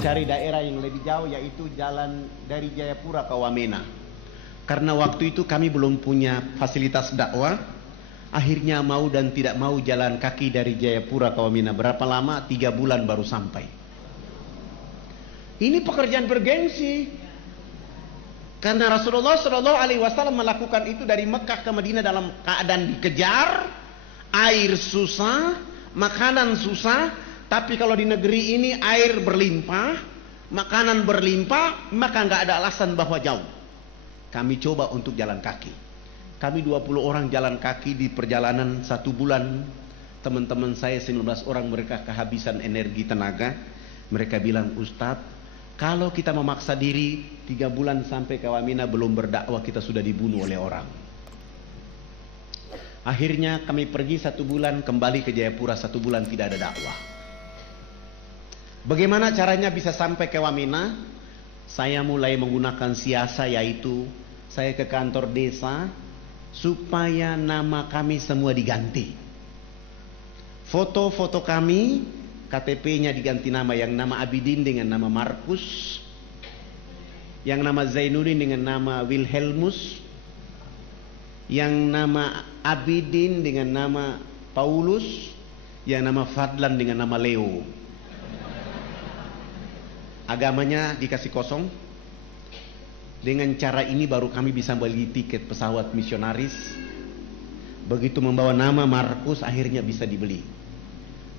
mencari daerah yang lebih jauh, yaitu jalan dari Jayapura ke Wamena. Karena waktu itu kami belum punya fasilitas dakwah, akhirnya mau dan tidak mau jalan kaki dari Jayapura ke Wamena. Berapa lama? 3 bulan baru sampai. Ini pekerjaan bergengsi. Karena Rasulullah SAW melakukan itu dari Mekah ke Madinah dalam keadaan dikejar, air susah, makanan susah. Tapi kalau di negeri ini air berlimpah, makanan berlimpah, maka nggak ada alasan bahwa jauh. Kami coba untuk jalan kaki. Kami 20 orang jalan kaki di perjalanan 1 bulan. Teman-teman saya 19 orang, mereka kehabisan energi tenaga. Mereka bilang, Ustadz, kalau kita memaksa diri 3 bulan sampai ke Wamena belum berdakwah, kita sudah dibunuh oleh orang. Akhirnya kami pergi 1 bulan, kembali ke Jayapura 1 bulan, tidak ada dakwah. Bagaimana caranya bisa sampai ke Wamena? Saya mulai menggunakan siasa, yaitu saya ke kantor desa supaya nama kami semua diganti. Foto-foto kami, KTP-nya diganti nama, yang nama Abidin dengan nama Markus, yang nama Zainuddin dengan nama Wilhelmus, yang nama Abidin dengan nama Paulus, yang nama Fadlan dengan nama Leo. Agamanya dikasih kosong. Dengan cara ini baru kami bisa beli tiket pesawat misionaris. Begitu membawa nama Markus, akhirnya bisa dibeli.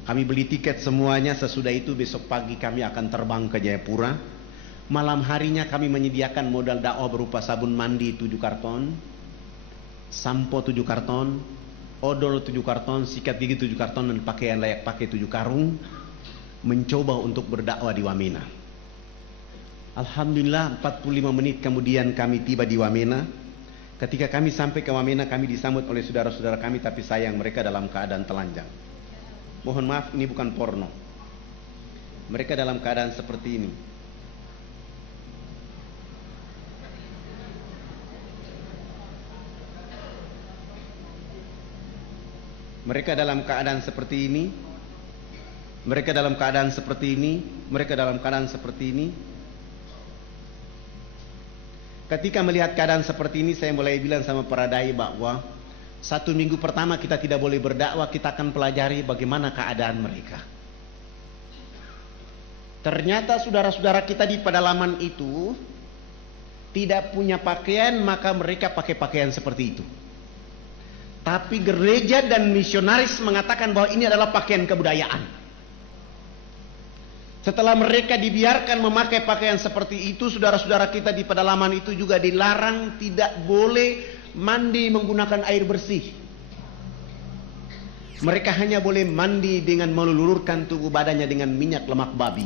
Kami beli tiket semuanya. Sesudah itu besok pagi kami akan terbang ke Jayapura. Malam harinya kami menyediakan modal dakwah berupa sabun mandi 7 karton, sampo 7 karton, odol 7 karton, sikat gigi 7 karton, dan pakaian layak pakai 7 karung. Mencoba untuk berdakwah di Wamena. Alhamdulillah 45 menit kemudian kami tiba di Wamena. Ketika kami sampai ke Wamena, kami disambut oleh saudara-saudara kami, tapi sayang mereka dalam keadaan telanjang. Mohon maaf, ini bukan porno. Mereka dalam keadaan seperti ini. Mereka dalam keadaan seperti ini. Mereka dalam keadaan seperti ini. Mereka dalam keadaan seperti ini. Ketika melihat keadaan seperti ini, saya mulai bilang sama para dai bahwa 1 minggu pertama kita tidak boleh berdakwah, kita akan pelajari bagaimana keadaan mereka. Ternyata saudara-saudara kita di pedalaman itu tidak punya pakaian, maka mereka pakai pakaian seperti itu. Tapi gereja dan misionaris mengatakan bahwa ini adalah pakaian kebudayaan. Setelah mereka dibiarkan memakai pakaian seperti itu, saudara-saudara kita di pedalaman itu juga dilarang tidak boleh mandi menggunakan air bersih. Mereka hanya boleh mandi dengan melulurkan tubuh badannya dengan minyak lemak babi.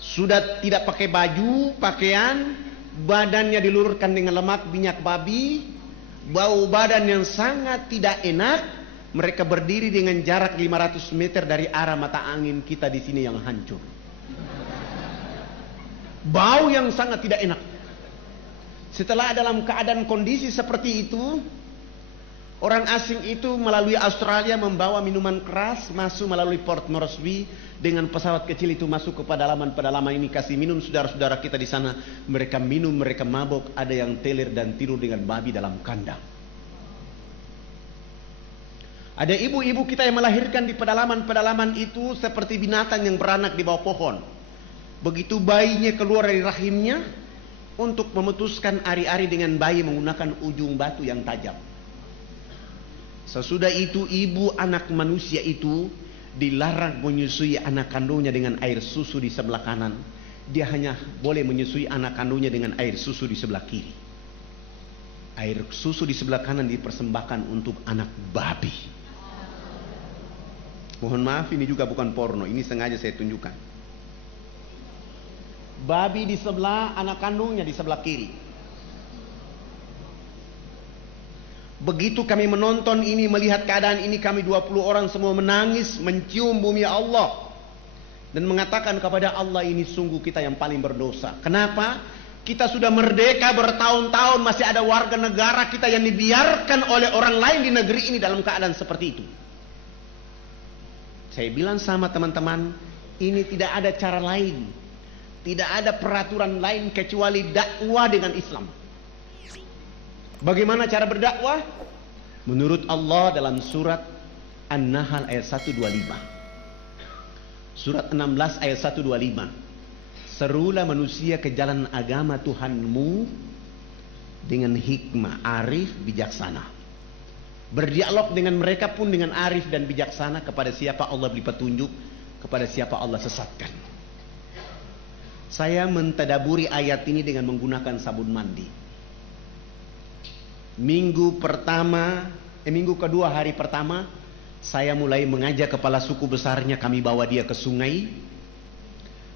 Sudah tidak pakai baju, pakaian, badannya dilulurkan dengan lemak minyak babi, bau badan yang sangat tidak enak. Mereka berdiri dengan jarak 500 meter dari arah mata angin kita di sini yang hancur. Bau yang sangat tidak enak. Setelah dalam keadaan kondisi seperti itu, orang asing itu melalui Australia membawa minuman keras masuk melalui Port Moresby dengan pesawat kecil itu masuk ke pedalaman-pedalaman ini, kasih minum saudara-saudara kita di sana. Mereka minum, mereka mabuk, ada yang teler dan tidur dengan babi dalam kandang. Ada ibu-ibu kita yang melahirkan di pedalaman-pedalaman itu seperti binatang yang beranak di bawah pohon. Begitu bayinya keluar dari rahimnya, untuk memutuskan ari-ari dengan bayi menggunakan ujung batu yang tajam. Sesudah itu ibu anak manusia itu dilarang menyusui anak kandungnya dengan air susu di sebelah kanan. Dia hanya boleh menyusui anak kandungnya dengan air susu di sebelah kiri. Air susu di sebelah kanan dipersembahkan untuk anak babi. Mohon maaf, ini juga bukan porno, ini sengaja saya tunjukkan. Babi di sebelah, anak kandungnya di sebelah kiri. Begitu kami menonton ini, melihat keadaan ini, kami 20 orang semua menangis, mencium bumi Allah, dan mengatakan kepada Allah, ini sungguh kita yang paling berdosa. Kenapa? Kita sudah merdeka bertahun-tahun, masih ada warga negara kita yang dibiarkan oleh orang lain di negeri ini dalam keadaan seperti itu. Saya bilang sama teman-teman, ini tidak ada cara lain, tidak ada peraturan lain kecuali dakwah dengan Islam. Bagaimana cara berdakwah? Menurut Allah dalam surat An-Nahl ayat 125. Surat 16 ayat 125. Serulah manusia ke jalan agama Tuhanmu dengan hikmah, arif, bijaksana. Berdialog dengan mereka pun dengan arif dan bijaksana. Kepada siapa Allah beri petunjuk, kepada siapa Allah sesatkan. Saya mentadaburi ayat ini dengan menggunakan sabun mandi. Minggu kedua hari pertama, saya mulai mengajak kepala suku besarnya, kami bawa dia ke sungai.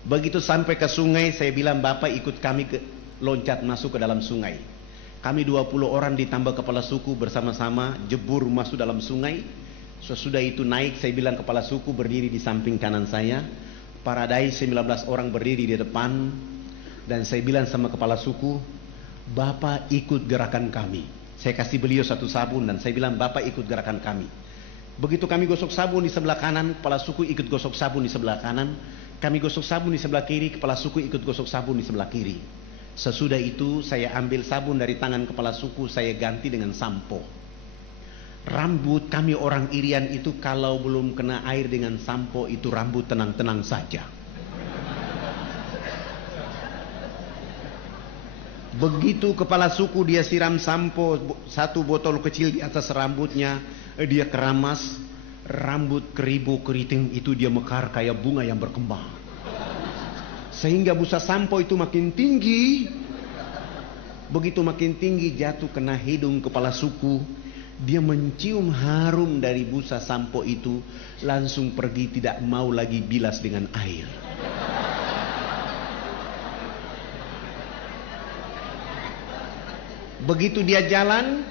Begitu sampai ke sungai, saya bilang, Bapak ikut kami loncat masuk ke dalam sungai. Kami 20 orang ditambah kepala suku bersama-sama jebur masuk dalam sungai. Sesudah itu naik, saya bilang kepala suku berdiri di samping kanan saya. Paradai 19 orang berdiri di depan. Dan saya bilang sama kepala suku, Bapak ikut gerakan kami. Saya kasih beliau satu sabun dan saya bilang, Bapak ikut gerakan kami. Begitu kami gosok sabun di sebelah kanan, kepala suku ikut gosok sabun di sebelah kanan. Kami gosok sabun di sebelah kiri, kepala suku ikut gosok sabun di sebelah kiri. Sesudah itu saya ambil sabun dari tangan kepala suku, saya ganti dengan sampo. Rambut kami orang Irian itu kalau belum kena air dengan sampo itu rambut tenang-tenang saja. Begitu kepala suku dia siram sampo, satu botol kecil di atas rambutnya, dia keramas, rambut keribu keriting itu dia mekar kayak bunga yang berkembang. Sehingga busa sampo itu makin tinggi. Begitu makin tinggi jatuh kena hidung kepala suku. Dia mencium harum dari busa sampo itu. Langsung pergi, tidak mau lagi bilas dengan air. Begitu dia jalan,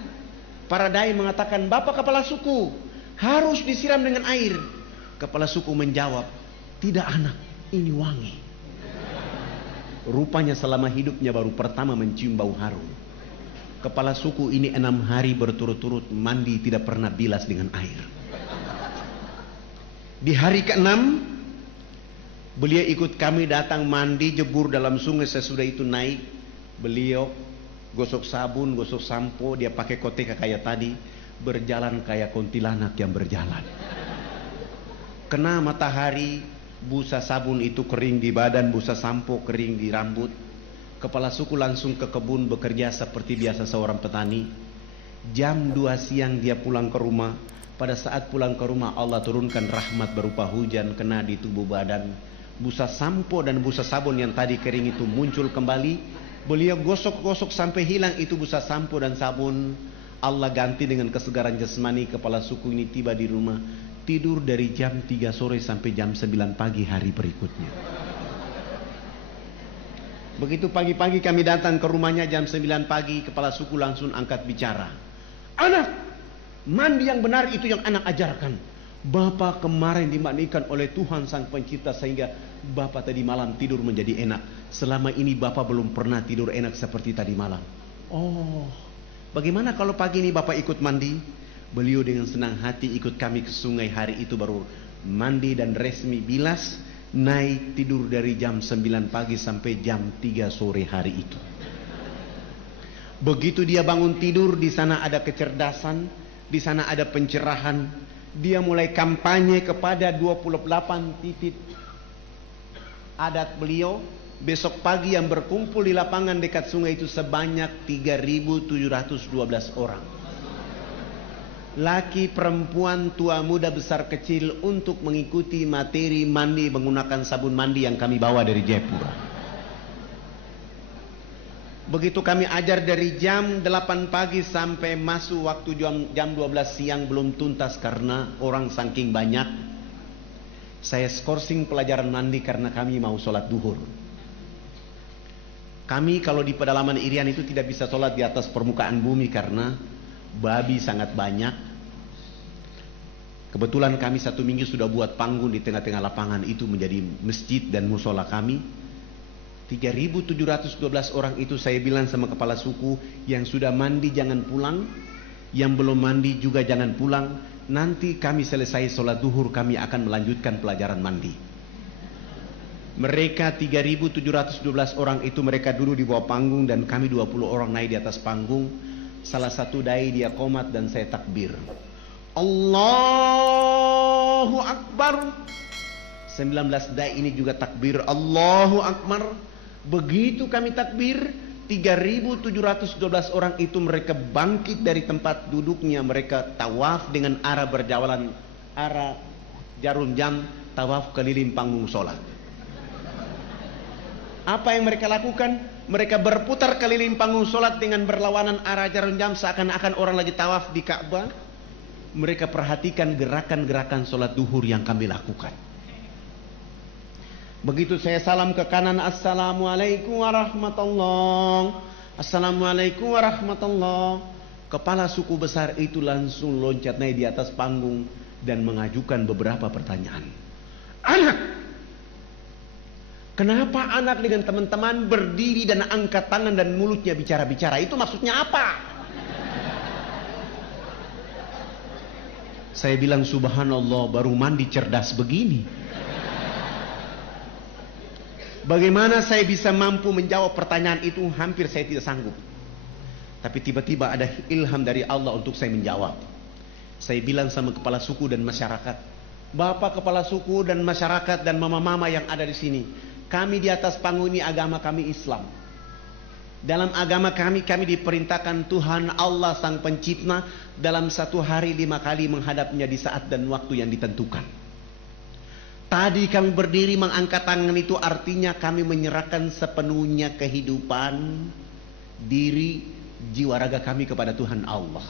para dai mengatakan, Bapak kepala suku, harus disiram dengan air. Kepala suku menjawab, tidak anak, ini wangi. Rupanya selama hidupnya baru pertama mencium bau harum. Kepala suku ini 6 hari berturut-turut mandi tidak pernah bilas dengan air. Di hari ke-6 beliau ikut kami datang mandi jebur dalam sungai. Sesudah itu naik, beliau gosok sabun, gosok sampo, dia pakai koteka kayak tadi, berjalan kayak kuntilanak yang berjalan. Kena matahari, busa sabun itu kering di badan, busa sampo kering di rambut. Kepala suku langsung ke kebun bekerja seperti biasa seorang petani. Jam 2 siang dia pulang ke rumah. Pada saat pulang ke rumah Allah turunkan rahmat berupa hujan kena di tubuh badan. Busa sampo dan busa sabun yang tadi kering itu muncul kembali. Beliau gosok-gosok sampai hilang itu busa sampo dan sabun. Allah ganti dengan kesegaran jasmani. Kepala suku ini tiba di rumah, tidur dari jam 3 sore sampai jam 9 pagi hari berikutnya. Begitu pagi-pagi kami datang ke rumahnya jam 9 pagi, kepala suku langsung angkat bicara. Anak, mandi yang benar itu yang anak ajarkan. Bapak kemarin dimandikan oleh Tuhan Sang Pencipta sehingga Bapak tadi malam tidur menjadi enak. Selama ini Bapak belum pernah tidur enak seperti tadi malam. Oh, bagaimana kalau pagi ini Bapak ikut mandi? Beliau dengan senang hati ikut kami ke sungai. Hari itu baru mandi dan resmi bilas. Naik tidur dari jam 9 pagi sampai jam 3 sore hari itu. Begitu dia bangun tidur, di sana ada kecerdasan, di sana ada pencerahan. Dia mulai kampanye kepada 28 titik adat beliau. Besok pagi yang berkumpul di lapangan dekat sungai itu sebanyak 3.712 orang. Laki, perempuan, tua, muda, besar, kecil untuk mengikuti materi mandi menggunakan sabun mandi yang kami bawa dari Jayapura. Begitu kami ajar dari jam 8 pagi sampai masuk waktu jam 12 siang belum tuntas karena orang saking banyak. Saya skorsing pelajaran mandi karena kami mau sholat duhur. Kami kalau di pedalaman Irian itu tidak bisa sholat di atas permukaan bumi karena babi sangat banyak. Kebetulan kami 1 minggu sudah buat panggung di tengah-tengah lapangan itu menjadi masjid dan musola kami. 3.712 orang itu saya bilang sama kepala suku, yang sudah mandi jangan pulang, yang belum mandi juga jangan pulang, nanti kami selesai sholat duhur, kami akan melanjutkan pelajaran mandi. Mereka 3.712 orang itu mereka dulu di bawah panggung dan kami 20 orang naik di atas panggung. Salah satu dai dia qomat dan saya takbir. Allahu Akbar. 19 dai ini juga takbir Allahu Akbar. Begitu kami takbir, 3.712 orang itu mereka bangkit dari tempat duduknya, mereka tawaf dengan arah berjalan, arah jarum jam, tawaf keliling panggung sholat. Apa yang mereka lakukan? Mereka berputar keliling panggung sholat dengan berlawanan arah jarum jam seakan-akan orang lagi tawaf di Ka'bah. Mereka perhatikan gerakan-gerakan sholat duhur yang kami lakukan. Begitu saya salam ke kanan, Assalamualaikum warahmatullahi, Assalamualaikum warahmatullahi. Kepala suku besar itu langsung loncat naik di atas panggung dan mengajukan beberapa pertanyaan. Anak, kenapa anak dengan teman-teman berdiri dan angkat tangan dan mulutnya bicara-bicara? Itu maksudnya apa? Saya bilang subhanallah, baru mandi cerdas begini. Bagaimana saya bisa mampu menjawab pertanyaan itu? Hampir saya tidak sanggup. Tapi tiba-tiba ada ilham dari Allah untuk saya menjawab. Saya bilang sama kepala suku dan masyarakat, Bapak kepala suku dan masyarakat dan mama-mama yang ada di sini, kami di atas panggung ini agama kami Islam. Dalam agama kami diperintahkan Tuhan Allah Sang Pencipta dalam satu hari 5 kali menghadapnya di saat dan waktu yang ditentukan. Tadi kami berdiri mengangkat tangan itu artinya kami menyerahkan sepenuhnya kehidupan, diri, jiwa raga kami kepada Tuhan Allah.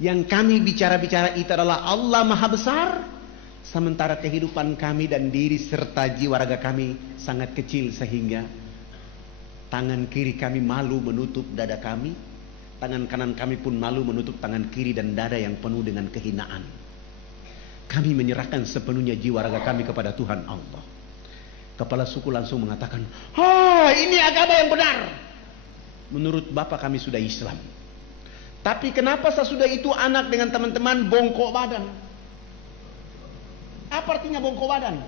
Yang kami bicara-bicara itu adalah Allah Maha Besar, sementara kehidupan kami dan diri serta jiwa raga kami sangat kecil sehingga tangan kiri kami malu menutup dada kami, tangan kanan kami pun malu menutup tangan kiri dan dada yang penuh dengan kehinaan. Kami menyerahkan sepenuhnya jiwa raga kami kepada Tuhan Allah. Kepala suku langsung mengatakan, ini agama yang benar. Menurut Bapak kami sudah Islam. Tapi kenapa sesudah itu anak dengan teman-teman bongkok badan? Apa artinya bongkok badan?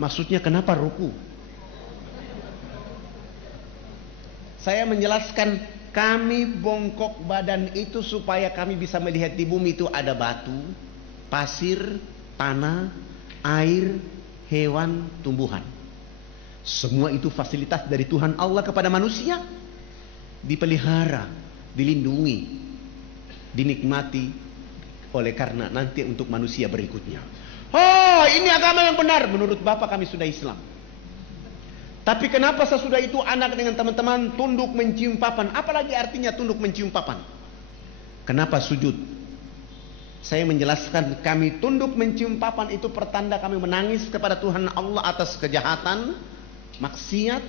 Maksudnya kenapa ruku? Saya menjelaskan, kami bongkok badan itu supaya kami bisa melihat di bumi itu ada batu, pasir, tanah, air, hewan, tumbuhan. Semua itu fasilitas dari Tuhan Allah kepada manusia. Dipelihara, dilindungi, dinikmati oleh karena nanti untuk manusia berikutnya. Ini agama yang benar. Menurut Bapak kami sudah Islam. Tapi kenapa sesudah itu anak dengan teman-teman tunduk mencium papan? Apalagi artinya tunduk mencium papan? Kenapa sujud? Saya menjelaskan, kami tunduk mencium papan itu pertanda kami menangis kepada Tuhan Allah atas kejahatan, maksiat,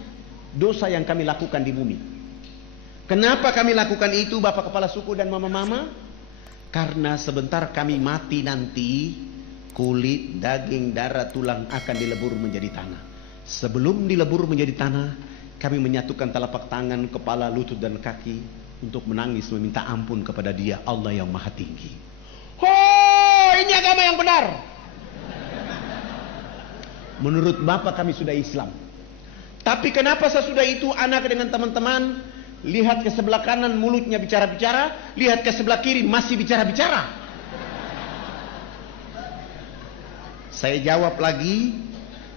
dosa yang kami lakukan di bumi. Kenapa kami lakukan itu Bapak kepala suku dan mama-mama? Karena sebentar kami mati nanti, kulit, daging, darah, tulang akan dilebur menjadi tanah. Sebelum dilebur menjadi tanah, kami menyatukan telapak tangan, kepala, lutut dan kaki untuk menangis meminta ampun kepada Dia, Allah yang Maha Tinggi. Ini agama yang benar. Menurut Bapak kami sudah Islam. Tapi kenapa sesudah itu anak dengan teman-teman lihat ke sebelah kanan mulutnya bicara-bicara, lihat ke sebelah kiri masih bicara-bicara? Saya jawab lagi,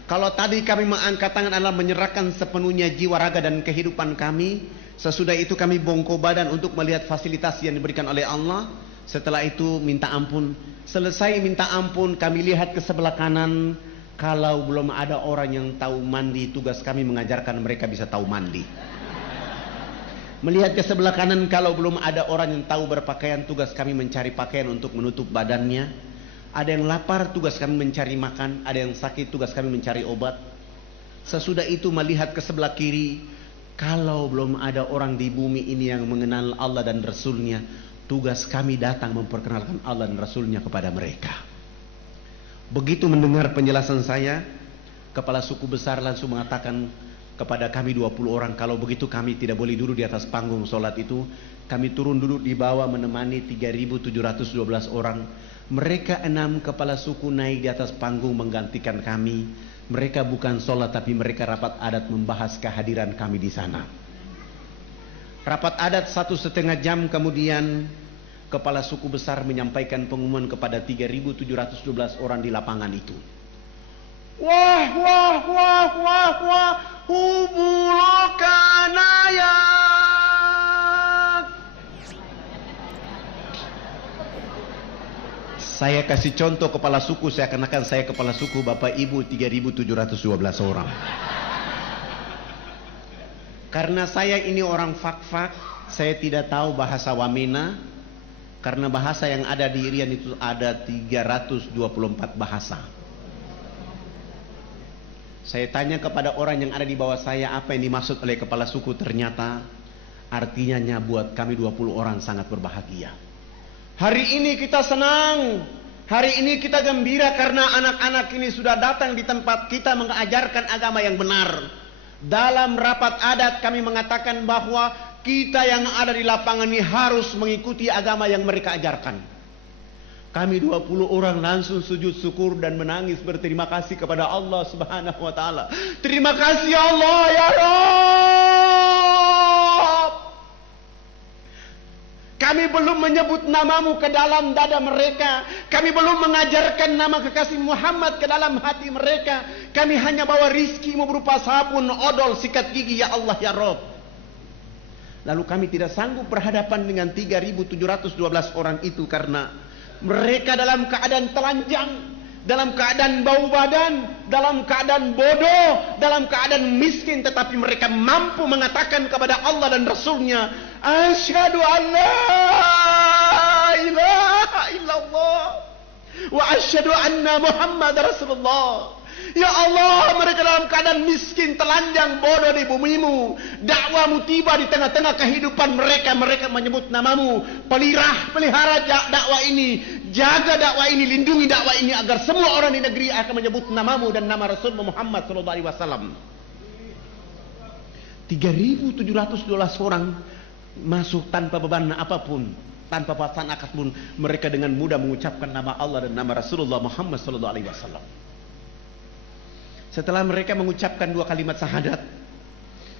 kalau tadi kami mengangkat tangan adalah menyerahkan sepenuhnya jiwa raga dan kehidupan kami, sesudah itu kami bongkok badan untuk melihat fasilitas yang diberikan oleh Allah. Setelah itu minta ampun. Selesai minta ampun, kami lihat ke sebelah kanan. Kalau belum ada orang yang tahu mandi, tugas kami mengajarkan mereka bisa tahu mandi. Melihat ke sebelah kanan, kalau belum ada orang yang tahu berpakaian, tugas kami mencari pakaian untuk menutup badannya. Ada yang lapar, tugas kami mencari makan. Ada yang sakit, tugas kami mencari obat. Sesudah itu melihat ke sebelah kiri, kalau belum ada orang di bumi ini yang mengenal Allah dan Rasulnya, tugas kami datang memperkenalkan Allah dan Rasulnya kepada mereka. Begitu mendengar penjelasan saya, kepala suku besar langsung mengatakan kepada kami 20 orang, kalau begitu kami tidak boleh duduk di atas panggung sholat itu. Kami turun duduk di bawah menemani 3.712 orang. Mereka 6 kepala suku naik di atas panggung menggantikan kami. Mereka bukan sholat, tapi mereka rapat adat membahas kehadiran kami di sana. Rapat adat 1,5 jam kemudian, kepala suku besar menyampaikan pengumuman kepada 3.712 orang di lapangan itu. Wah, wah, wah, wah, wah, hubulakanaya. Saya kasih contoh kepala suku, seakan-akan saya kepala suku, Bapak Ibu 3.712 orang. Karena saya ini orang fak-fak, saya tidak tahu bahasa Wamena. Karena bahasa yang ada di Irian itu ada 324 bahasa. Saya tanya kepada orang yang ada di bawah saya apa yang dimaksud oleh kepala suku, ternyata artinya buat kami 20 orang sangat berbahagia. Hari ini kita senang, hari ini kita gembira karena anak-anak ini sudah datang di tempat kita mengajarkan agama yang benar. Dalam rapat adat kami mengatakan bahwa kita yang ada di lapangan ini harus mengikuti agama yang mereka ajarkan. Kami 20 orang langsung sujud syukur dan menangis berterima kasih kepada Allah Subhanahu wa taala. Terima kasih Allah ya Rabb. Kami belum menyebut namamu ke dalam dada mereka. Kami belum mengajarkan nama kekasih Muhammad ke dalam hati mereka. Kami hanya bawa rizkimu berupa sabun, odol, sikat gigi ya Allah ya Rabb. Lalu kami tidak sanggup berhadapan dengan 3.712 orang itu karena mereka dalam keadaan telanjang, dalam keadaan bau badan, dalam keadaan bodoh, dalam keadaan miskin, tetapi mereka mampu mengatakan kepada Allah dan Rasulnya, asyhadu an la ilaha illallah wa asyhadu anna Muhammad Rasulullah. Ya Allah, mereka dalam keadaan miskin, telanjang, bodoh di bumimu. Dakwamu tiba di tengah-tengah kehidupan mereka. Mereka menyebut namamu. Pelihara dakwah ini, jaga dakwah ini, lindungi dakwah ini agar semua orang di negeri akan menyebut namamu dan nama Rasul Muhammad SAW. 3.712 orang masuk tanpa beban apapun, tanpa paksaan apapun. Mereka dengan mudah mengucapkan nama Allah dan nama Rasulullah Muhammad SAW. Setelah mereka mengucapkan 2 kalimat syahadat,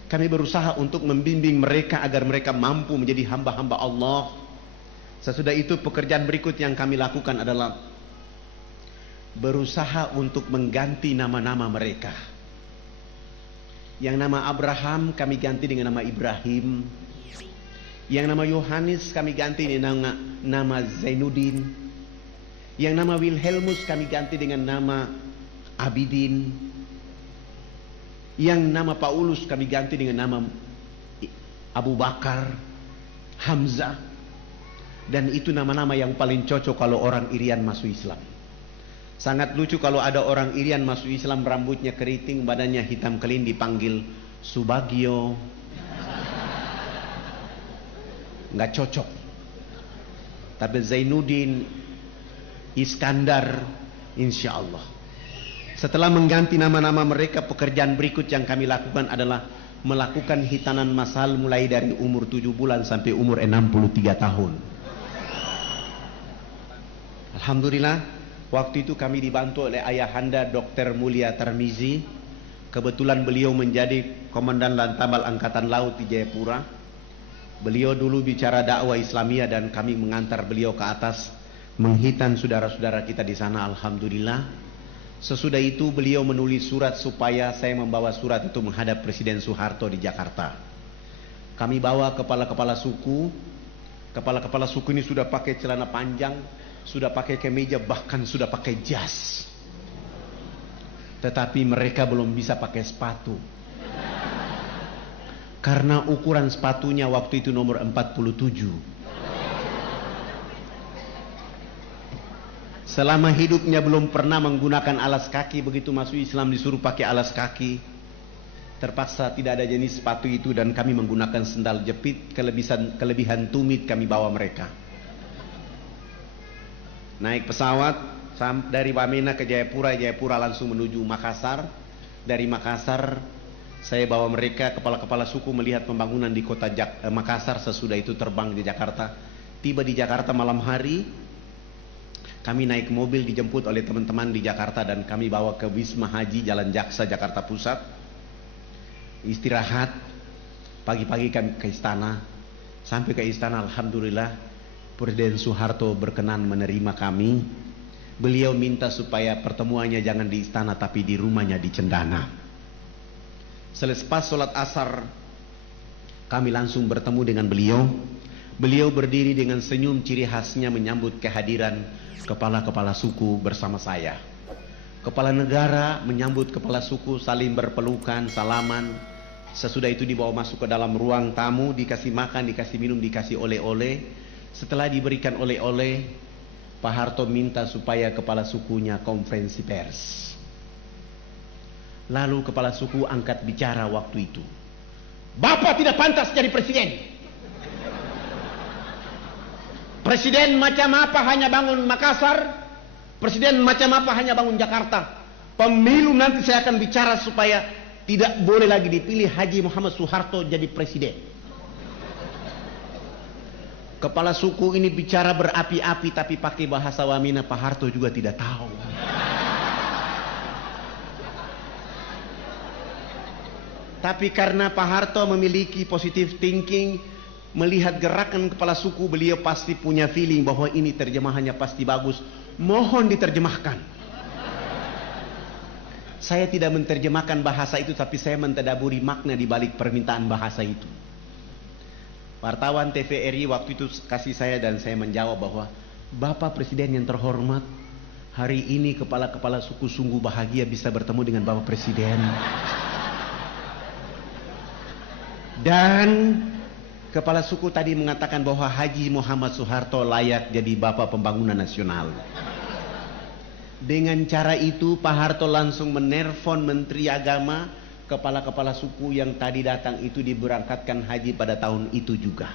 kami berusaha untuk membimbing mereka agar mereka mampu menjadi hamba-hamba Allah. Sesudah itu pekerjaan berikut yang kami lakukan adalah berusaha untuk mengganti nama-nama mereka. Yang nama Abraham kami ganti dengan nama Ibrahim. Yang nama Yohanes kami ganti dengan nama Zainuddin. Yang nama Wilhelmus kami ganti dengan nama Abidin. Yang nama Paulus kami ganti dengan nama Abu Bakar, Hamzah. Dan itu nama-nama yang paling cocok kalau orang Irian masuk Islam. Sangat lucu kalau ada orang Irian masuk Islam, rambutnya keriting, badannya hitam kelin, dipanggil Subagio. Nggak cocok. Tapi Zainuddin, Iskandar, insya Allah. Setelah mengganti nama-nama mereka, pekerjaan berikut yang kami lakukan adalah melakukan hitanan masal mulai dari umur 7 bulan sampai umur 63 tahun. Alhamdulillah, waktu itu kami dibantu oleh ayahanda Dr. Mulia Tarmizi. Kebetulan beliau menjadi Komandan Lantamal Angkatan Laut di Jayapura. Beliau dulu bicara dakwah Islamiyah dan kami mengantar beliau ke atas menghitan saudara-saudara kita di sana. Alhamdulillah. Sesudah itu beliau menulis surat supaya saya membawa surat itu menghadap Presiden Soeharto di Jakarta. Kami bawa kepala-kepala suku. Kepala-kepala suku ini sudah pakai celana panjang, sudah pakai kemeja, bahkan sudah pakai jas. Tetapi mereka belum bisa pakai sepatu. Karena ukuran sepatunya waktu itu nomor 47. Selama hidupnya belum pernah menggunakan alas kaki, begitu masuk Islam disuruh pakai alas kaki. Terpaksa tidak ada jenis sepatu itu dan kami menggunakan sendal jepit. Kelebihan tumit kami bawa mereka. Naik pesawat dari Wamena ke Jayapura, Jayapura langsung menuju Makassar. Dari Makassar saya bawa mereka, kepala-kepala suku, melihat pembangunan di kota Makassar. Sesudah itu terbang di Jakarta. Tiba di Jakarta malam hari. Kami naik mobil dijemput oleh teman-teman di Jakarta dan kami bawa ke Wisma Haji Jalan Jaksa Jakarta Pusat. Istirahat, pagi-pagi kami ke istana. Sampai ke istana, alhamdulillah Presiden Soeharto berkenan menerima kami. Beliau minta supaya pertemuannya jangan di istana tapi di rumahnya di Cendana. Selepas sholat asar kami langsung bertemu dengan beliau. Beliau berdiri dengan senyum ciri khasnya menyambut kehadiran kepala-kepala suku bersama saya. Kepala negara menyambut kepala suku, saling berpelukan, salaman. Sesudah itu dibawa masuk ke dalam ruang tamu, dikasih makan, dikasih minum, dikasih oleh-oleh. Setelah diberikan oleh-oleh, Pak Harto minta supaya kepala sukunya konferensi pers. Lalu kepala suku angkat bicara waktu itu. Bapak tidak pantas jadi presiden. Presiden macam apa hanya bangun Makassar, presiden macam apa hanya bangun Jakarta. Pemilu nanti saya akan bicara supaya tidak boleh lagi dipilih Haji Muhammad Soeharto jadi presiden. Kepala suku ini bicara berapi-api tapi pakai bahasa Wamena, Pak Harto juga tidak tahu. Tapi karena Pak Harto memiliki positive thinking, melihat gerakan kepala suku, beliau pasti punya feeling bahwa ini terjemahannya pasti bagus. Mohon diterjemahkan. Saya tidak menerjemahkan bahasa itu, tapi saya mentadaburi makna di balik permintaan bahasa itu. Wartawan TVRI waktu itu kasih saya dan saya menjawab bahwa Bapak Presiden yang terhormat, hari ini kepala-kepala suku sungguh bahagia bisa bertemu dengan Bapak Presiden. Dan kepala suku tadi mengatakan bahwa Haji Muhammad Soeharto layak jadi Bapak Pembangunan Nasional. Dengan cara itu Pak Harto langsung menelpon Menteri Agama, kepala-kepala suku yang tadi datang itu diberangkatkan haji pada tahun itu juga.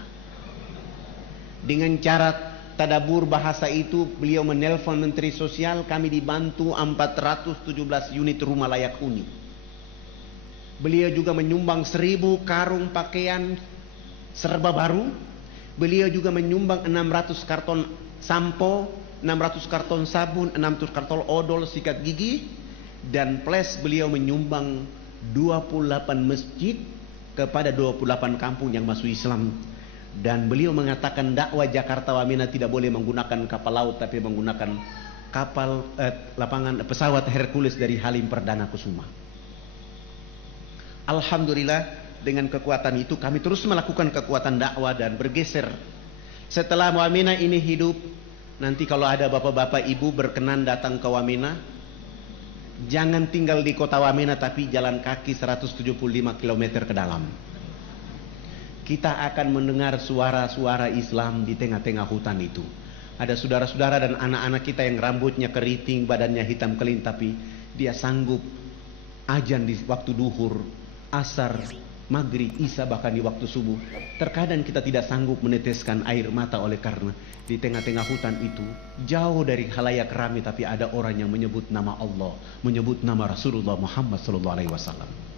Dengan cara tadabur bahasa itu beliau menelpon Menteri Sosial, kami dibantu 417 unit rumah layak huni. Beliau juga menyumbang 1000 karung pakaian serba baru. Beliau juga menyumbang 600 karton sampo, 600 karton sabun, 600 karton odol sikat gigi, dan plus beliau menyumbang 28 masjid kepada 28 kampung yang masuk Islam. Dan beliau mengatakan dakwah Jakarta Wamena tidak boleh menggunakan kapal laut tapi menggunakan kapal pesawat Hercules dari Halim Perdana Kusuma. Alhamdulillah dengan kekuatan itu kami terus melakukan kekuatan dakwah dan bergeser. Setelah Wamena ini hidup, nanti kalau ada bapak-bapak ibu berkenan datang ke Wamena, jangan tinggal di kota Wamena tapi jalan kaki 175 km ke dalam. Kita akan mendengar suara-suara Islam di tengah-tengah hutan itu. Ada saudara-saudara dan anak-anak kita yang rambutnya keriting, badannya hitam kelin, tapi dia sanggup ajan di waktu duhur, asar, maghrib, isya, bahkan di waktu subuh. Terkadang kita tidak sanggup meneteskan air mata oleh karena di tengah-tengah hutan itu jauh dari khalayak ramai, tapi ada orang yang menyebut nama Allah, menyebut nama Rasulullah Muhammad SAW.